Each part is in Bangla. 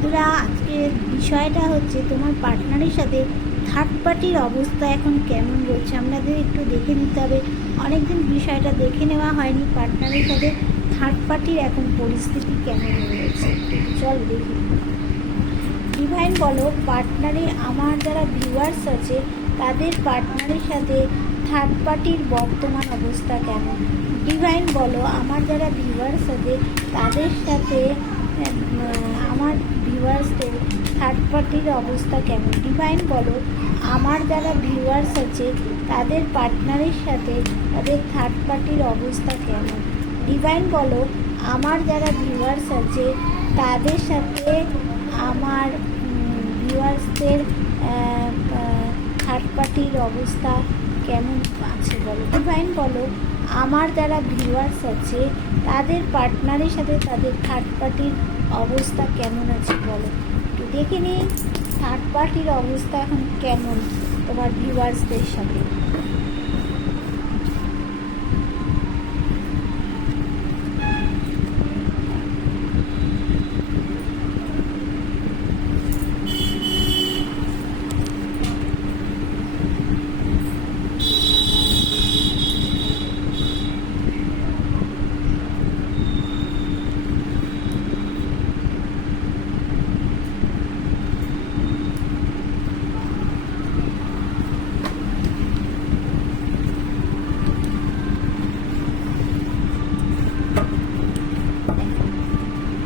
বন্ধুরা, আজকের বিষয়টা হচ্ছে তোমার পার্টনারের সাথে থার্ড পার্টির অবস্থা এখন কেমন রয়েছে আমাদের একটু দেখে নিতে হবে। অনেকদিন বিষয়টা দেখে নেওয়া হয়নি, পার্টনারের সাথে থার্ড পার্টির এখন পরিস্থিতি কেমন রয়েছে চল দেখি। ডিভাইন বলো, পার্টনারে আমার যারা ভিউয়ার্স আছে তাদের পার্টনারের সাথে থার্ড পার্টির বর্তমান অবস্থা কেমন। ডিভাইন বলো, আমার যারা ভিউয়ার্স আছে তাদের সাথে আমার ভিউয়ার্সদের থার্ড পার্টির অবস্থা কেমন। ডিভাইন বলো, আমার যারা ভিউয়ার্স আছে তাদের পার্টনারের সাথে তাদের থার্ড পার্টির অবস্থা কেমন। ডিভাইন বলো, আমার যারা ভিউয়ার্স আছে তাদের সাথে আমার ভিউয়ার্সদের থার্ড পার্টির অবস্থা কেমন আছে বলো। ডিভাইন বলো, আমার যারা ভিউয়ার্স আছে তাদের পার্টনারের সাথে তাদের থার্ড পার্টির অবস্থা কেমন আছে বলো। একটু দেখে নিই থার্ড পার্টির অবস্থা এখন কেমন তোমার ভিউয়ার্সদের সাথে।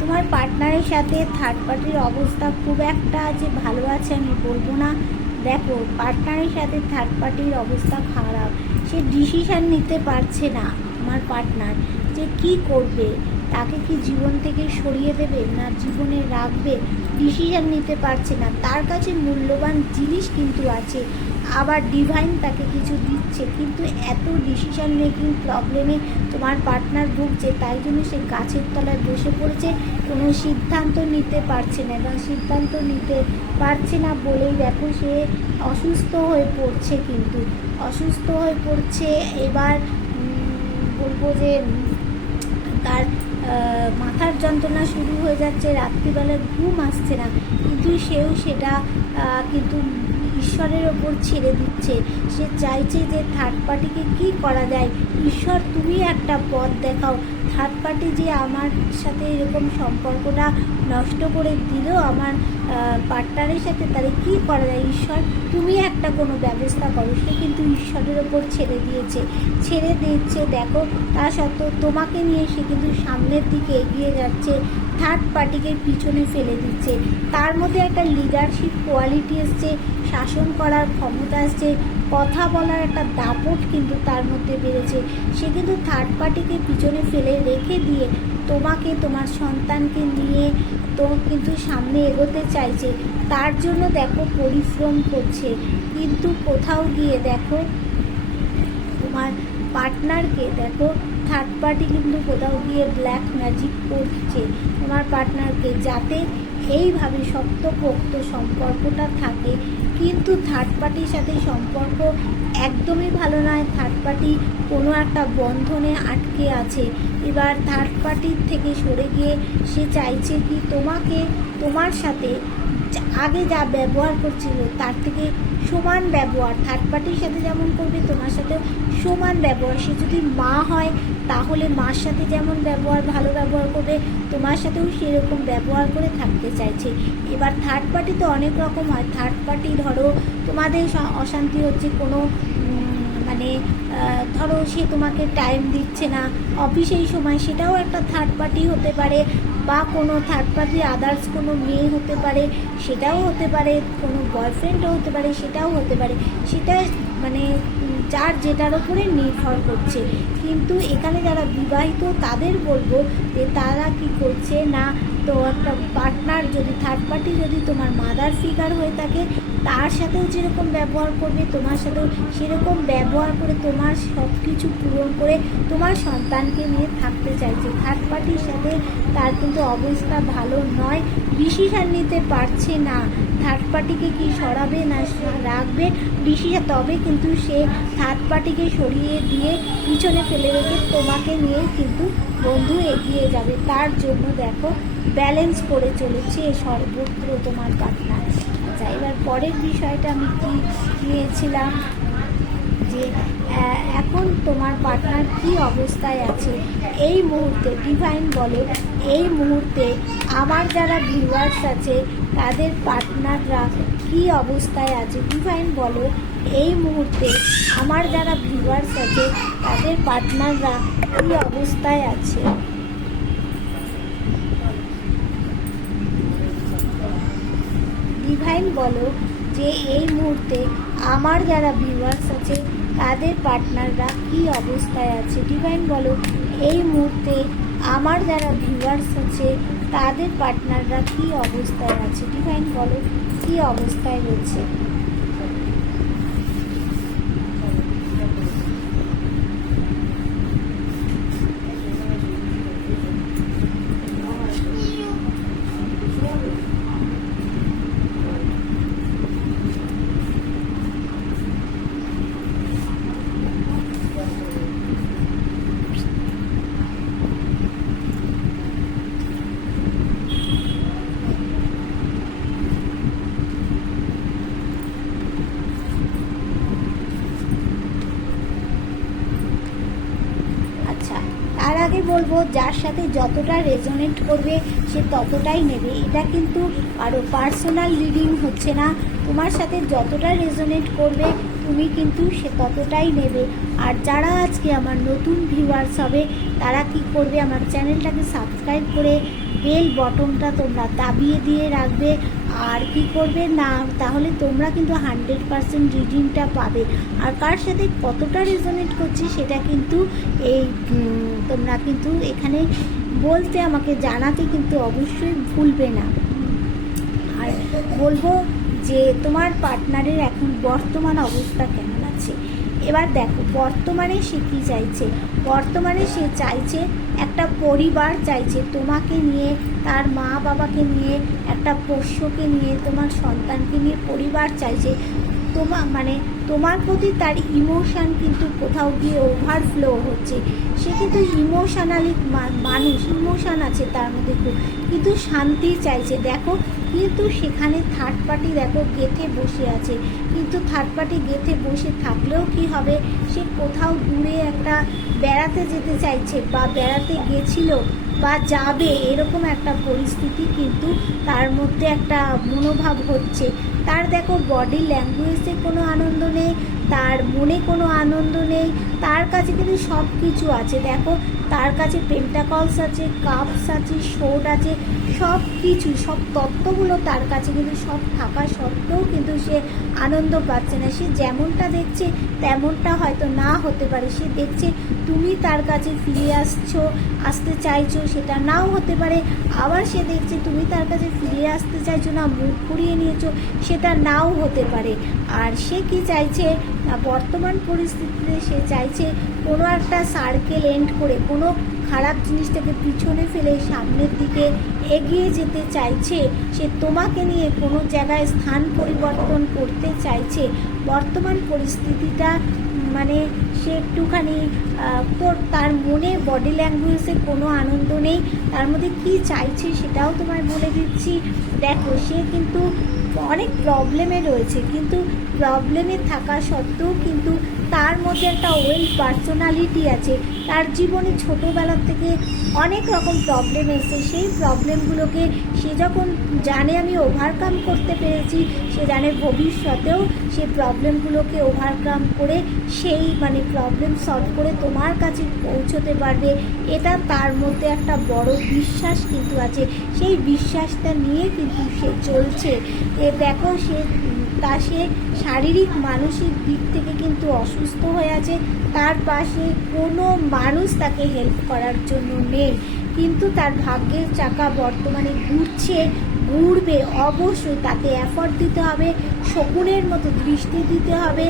তোমার পার্টনারের সাথে থার্ড পার্টির অবস্থা খুব একটা যে ভালো আছে আমি বলবো না। দেখো, পার্টনারের সাথে থার্ড পার্টির অবস্থা খারাপ, সে ডিসিশান নিতে পারছে না। আমার পার্টনার যে কি করবে, তাকে কি জীবন থেকে সরিয়ে দেবে না জীবনে রাখবে, ডিসিশান নিতে পারছে না। তার কাছে মূল্যবান জিনিস কিন্তু আছে, আবার ডিভাইন তাকে কিছু দিচ্ছে, কিন্তু এত ডিসিশান মেকিং প্রবলেমে তোমার পার্টনার ভুগছে, তাই জন্য সে গাছের তলায় বসে পড়েছে, কোনো সিদ্ধান্ত নিতে পারছে না। এবং সিদ্ধান্ত নিতে পারছে না বলেই দেখো সে অসুস্থ হয়ে পড়ছে, কিন্তু অসুস্থ হয়ে পড়ছে। এবার বলবো যে তার মাথার যন্ত্রণা শুরু হয়ে যাচ্ছে, রাত্রিবেলা ঘুম আসছে না, কিন্তু সেও সেটা কিন্তু ঈশ্বরের ওপর ছেড়ে দিচ্ছে। সে চাইছে যে থার্ড পার্টিকে কী করা যায়, ঈশ্বর তুমি একটা পথ দেখাও। থার্ড পার্টি যে আমার সাথে এরকম সম্পর্কটা নষ্ট করে দিল আমার পার্টনারের সাথে, তাহলে কী করা যায়, ঈশ্বর তুমি একটা কোনো ব্যবস্থা করো। সে কিন্তু ঈশ্বরের ওপর ছেড়ে দিচ্ছে। দেখো, তা সত্ত্বেও তোমাকে নিয়ে সে কিন্তু সামনের দিকে এগিয়ে যাচ্ছে, থার্ড পার্টিকে পিছনে ফেলে দিচ্ছে। তার মধ্যে একটা লিডারশিপ কোয়ালিটি এসছে, শাসন করার ক্ষমতা আসছে, কথা বলার একটা দাপট কিন্তু তার মধ্যে বেড়েছে। সে কিন্তু থার্ড পার্টিকে পিছনে ফেলে রেখে দিয়ে তোমাকে, তোমার সন্তানকে নিয়ে তো কিন্তু সামনে এগোতে চাইছে। তার জন্য দেখো পরিশ্রম করছে, কিন্তু কোথাও গিয়ে দেখো তোমার পার্টনারকে দেখো থার্ড পার্টি কিন্তু কোথাও গিয়ে ব্ল্যাক ম্যাজিক করছে তোমার পার্টনারকে, যাতে এইভাবে শক্তপোক্ত সম্পর্কটা থাকে। কিন্তু থার্ড পার্টির সাথে সম্পর্ক একদমই ভালো নয়, থার্ড পার্টি কোনো একটা বন্ধনে আটকে আছে। এবার থার্ড পার্টির থেকে সরে গিয়ে সে চাইছে কি তোমাকে, তোমার সাথে আগে যা ব্যবহার করছিল তার থেকে সমান ব্যবহার, থার্ড পার্টির সাথে যেমন করবে তোমার সাথেও সমান ব্যবহার। সে যদি মা হয় তাহলে মার সাথে যেমন ব্যবহার, ভালো ব্যবহার করবে, তোমার সাথেও সেরকম ব্যবহার করে থাকতে চাইছে। এবার থার্ড পার্টি তো অনেক রকম হয়। থার্ড পার্টি ধরো তোমাদের অশান্তি হচ্ছে কোনো মানে ধরো সে তোমাকে টাইম দিচ্ছে না অফিসেই সময়, সেটাও একটা থার্ড পার্টি হতে পারে। বা কোনো থার্ড পার্টি আদার্স কোনো মেয়ে হতে পারে, সেটাও হতে পারে, কোনো বয়ফ্রেন্ডও হতে পারে, সেটাও হতে পারে। সেটা মানে যার যেটার ওপরে নির্ভর করছে। কিন্তু এখানে যারা বিবাহিত তাদের বলবো যে তারা কি করছে না, তো একটা পার্টনার যদি থার্ড পার্টি যদি তোমার মাদার ফিগার হয়ে থাকে, তার সাথেও যেরকম ব্যবহার করবে তোমার সাথেও সেরকম ব্যবহার করে তোমার সব কিছু পূরণ করে তোমার সন্তানকে নিয়ে থাকতে চাইছে। থার্ড পার্টির সাথে তার কিন্তু অবস্থা ভালো নয়, ডিসিশান নিতে পারছে না থার্ড পার্টিকে কি সরাবে না রাখবে ডিসিশান। তবে কিন্তু সে থার্ড পার্টিকে সরিয়ে দিয়ে পিছনে ফেলে রেখে তোমাকে নিয়ে কিন্তু বন্ধু এগিয়ে যাবে। তার জন্য দেখো ব্যালেন্স করে চলেছে সর্বত্র তোমার পার্টনার। আচ্ছা, এবার পরের বিষয়টা আমি কি নিয়েছিলাম যে এখন তোমার পার্টনার কি অবস্থায় আছে এই মুহূর্তে, ডিভাইন বলে এই মুহূর্তে আমার যারা ভিউয়ার্স আছে তাদের পার্টনাররা কি অবস্থায় আছে। ডিভাইন বলো এই মুহূর্তে আমার যারা ভিউয়ার্স আছে তাদের পার্টনাররা কি অবস্থায় আছে। ডিভাইন বলো যে এই মুহূর্তে আমার যারা ভিউয়ার্স আছে তাদের পার্টনাররা কি অবস্থায় আছে। ডিভাইন বলো এই মুহূর্তে আমার যারা ভিউয়ার্স আছে তাদের পার্টনাররা কি অবস্থায় আছে। ডিভাইন বলো কি অবস্থায় রয়েছে। তার আগে বলবো যার সাথে যতটা রেজোনেট করবে সে ততটাই নেবে। এটা কিন্তু আরও পার্সোনাল রিডিং হচ্ছে না, তোমার সাথে যতটা রেজোনেট করবে তুমি কিন্তু সে ততটাই নেবে। আর যারা আজকে আমার নতুন ভিউয়ার্স হবে তারা কি করবে, আমার চ্যানেলটাকে সাবস্ক্রাইব করে বেল বটনটা তোমরা দাবিয়ে দিয়ে রাখবে। আর কি করবে না, তাহলে তোমরা কিন্তু 100% রিডিংটা পাবে। আর কার সাথে কতটা রেজোনেট করছে সেটা কিন্তু এই তোমরা কিন্তু এখানে বলতে আমাকে জানাতে কিন্তু অবশ্যই ভুলবে না। আর বলবো যে তোমার পার্টনারের এখন বর্তমান অবস্থা কেমন আছে। এবার দেখো বর্তমানে সে কী চাইছে। বর্তমানে সে চাইছে একটা পরিবার চাইছে তোমাকে নিয়ে, তার মা বাবাকে নিয়ে, একটা পোষ্যকে নিয়ে, তোমার সন্তানকে নিয়ে পরিবার চাইছে। তোমার প্রতি তার ইমোশান কিন্তু কোথাও গিয়ে ওভারফ্লো হচ্ছে। সে কিন্তু ইমোশনালি মানুষ, ইমোশান আছে তার মধ্যে কিন্তু শান্তি চাইছে। দেখো কিন্তু সেখানে থার্ড পার্টি দেখো গেঁথে বসে আছে, কিন্তু থার্ড পার্টি গেঁথে বসে থাকলেও কি হবে, সে কোথাও দূরে একটা বেড়াতে যেতে চাইছে বা বেড়াতে গেছিল বা যাবে, এরকম একটা পরিস্থিতি কিন্তু তার মধ্যে একটা মনোভাব হচ্ছে। তার দেখো বডি ল্যাঙ্গুয়েজে কোনো আনন্দ নেই, তার মনে কোনো আনন্দ নেই, তার কাছে কিন্তু সব কিছু আছে। দেখো তার কাছে পেন্টাকলস আছে, কাপস আছে, শোট আছে, সব কিছু, সব তত্ত্বগুলো তার কাছে কিন্তু সব থাকা সত্ত্বেও কিন্তু সে আনন্দ পাচ্ছে না। সে যেমনটা দেখছে তেমনটা হয়তো না হতে পারে। সে দেখছে তুমি তার কাছে ফিরে আসতে চাইছো, সেটা নাও হতে পারে। আবার সে দেখছে তুমি তার কাছে ফিরে আসতে চাইছো না, মুখ ঘুরিয়ে নিয়েছো, সেটা নাও হতে পারে। আর সে কি চাইছে না, বর্তমান পরিস্থিতিতে সে চাইছে কোনো একটা সার্কেল এন্ড করে, কোনো খারাপ জিনিসটাকে পিছনে ফেলে সামনের দিকে এগিয়ে যেতে চাইছে। সে তোমাকে নিয়ে কোনো জায়গায় স্থান পরিবর্তন করতে চাইছে। বর্তমান পরিস্থিতিটা সে একটুখানি তার মনে বডি ল্যাঙ্গুয়েজে কোনো আনন্দ নেই। তার মধ্যে কি চাইছে সেটাও তোমায় বলে দিচ্ছি। দেখো সে কিন্তু অনেক প্রবলেমে রয়েছে, কিন্তু প্রবলেমে থাকা সত্ত্বেও কিন্তু তার মধ্যে একটা ওয়েল পার্সোনালিটি আছে। তার জীবনে ছোটোবেলার থেকে অনেক রকম প্রবলেম এসেছে, সেই প্রবলেমগুলোকে সে যখন জানে আমি ওভারকাম করতে পেরেছি, সে জানে ভবিষ্যতেও সে প্রবলেমগুলোকে ওভারকাম করে সেই প্রবলেম সলভ করে তোমার কাছে পৌঁছতে পারবে। এটা তার মধ্যে একটা বড় বিশ্বাস কিন্তু আছে। সেই বিশ্বাসটা নিয়ে কিন্তু সে চলছে। দেখো সে শারীরিক মানসিক দিক থেকে কিন্তু অসুস্থ হয়ে আছে। তার পাশে কোনো মানুষ তাকে হেল্প করার জন্য নেই, কিন্তু তার ভাগ্যের চাকা বর্তমানে ঘুরবে। অবশ্যই তাকে এফর্ট দিতে হবে, শকুনের মতো দৃষ্টি দিতে হবে,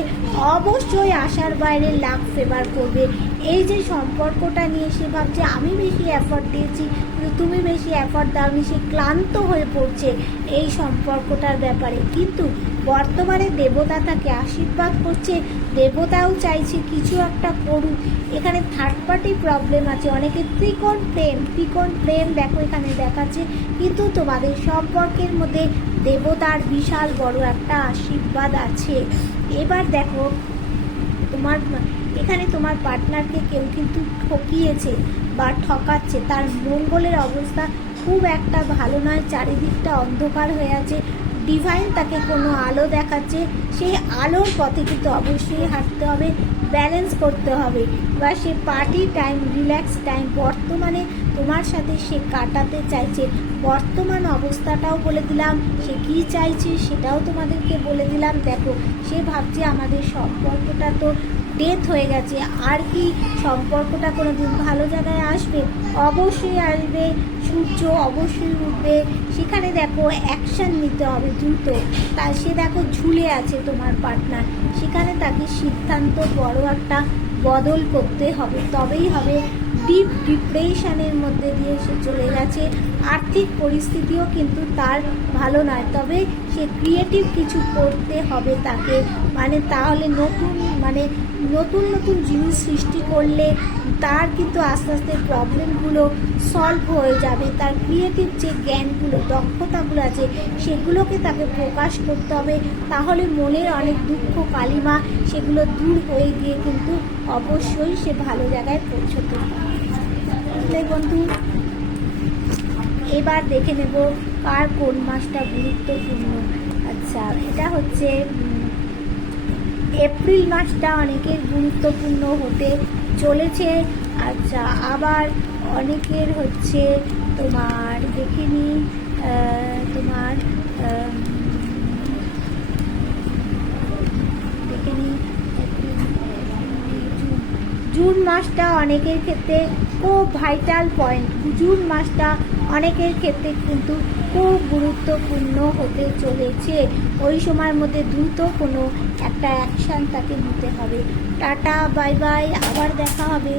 অবশ্যই আশার বাইরে লাক ফেভার করবে। এই যে সম্পর্কটা নিয়ে সে ভাবছে আমি বেশি এফর্ট দিয়েছি কিন্তু তুমি বেশি এফর্ট দাওনি, সে ক্লান্ত হয়ে পড়ছে এই সম্পর্কটার ব্যাপারে। কিন্তু বর্তমানে দেবতা তাকে আশীর্বাদ করছে, দেবতাও চাইছে কিছু একটা করুক। এখানে থার্ড পার্টি প্রবলেম আছে, অনেকে ত্রিকোণ প্রেম দেখো এখানে দেখাচ্ছে, কিন্তু তোমাদের সম্পর্কের মধ্যে দেবতার বিশাল বড় একটা আশীর্বাদ আছে। এবার দেখো এখানে তোমার পার্টনারকে কেউ কিন্তু ঠকিয়েছে বা ঠকাচ্ছে, তার মঙ্গলের অবস্থা খুব একটা ভালো নয়, চারিদিকটা অন্ধকার হয়ে আছে। ডিভাইন তাকে কোনো আলো দেখাচ্ছে, সেই আলোর পথে কিন্তু অবশ্যই হাঁটতে হবে, ব্যালেন্স করতে হবে। বা সে পার্টি টাইম, রিল্যাক্স টাইম বর্তমানে তোমার সাথে সে কাটাতে চাইছে। বর্তমান অবস্থাটাও বলে দিলাম, সে কী চাইছে সেটাও তোমাদেরকে বলে দিলাম। দেখো সে ভাবছে আমাদের সম্পর্কটা তো ডেথ হয়ে গেছে, আর কি সম্পর্কটা কোনো দিন ভালো জায়গায় আসবে? অবশ্যই আসবে, সূর্য অবশ্যই উঠবে। সেখানে দেখো অ্যাকশান নিতে হবে দ্রুত। তা সে দেখো ঝুলে আছে তোমার পার্টনার, সেখানে তাকে সিদ্ধান্ত বড় একটা বদল করতে হবে, তবেই হবে। ডিপ ডিপ্রেশনের মধ্যে দিয়ে সে চলে গেছে, আর্থিক পরিস্থিতিও কিন্তু তার ভালো নয়, তবে সে ক্রিয়েটিভ কিছু করতে হবে তাকে, মানে তাহলে নতুন নতুন জিনিস সৃষ্টি করলে তার কিন্তু আস্তে আস্তে প্রবলেমগুলো সলভ হয়ে যাবে। তার ক্রিয়েটিভ যে জ্ঞানগুলো, দক্ষতাগুলো আছে সেগুলোকে তাকে প্রকাশ করতে হবে, তাহলে মনের অনেক দুঃখ কালিমা সেগুলো দূর হয়ে গিয়ে কিন্তু অবশ্যই সে ভালো জায়গায় পৌঁছতে পারে। বুঝলে বন্ধু, এবার দেখে নেব কার কোন মাসটা গুরুত্বপূর্ণ। আচ্ছা, এটা হচ্ছে এপ্রিল মাসটা অনেকের গুরুত্বপূর্ণ হতে চলেছে। আচ্ছা, আবার অনেকের হচ্ছে তোমার দেখে নিই, তোমার দেখে নিই জুন মাসটা অনেকের ক্ষেত্রে খুব ভাইটাল পয়েন্ট। জুন মাসটা অনেকের ক্ষেত্রে কিন্তু খুব গুরুত্বপূর্ণ হতে চলেছে। ওই সময়ের মধ্যে দ্রুত কোনো একটা অ্যাকশান তাকে নিতে হবে। টাটা, বাই বাই, আবার দেখা হবে।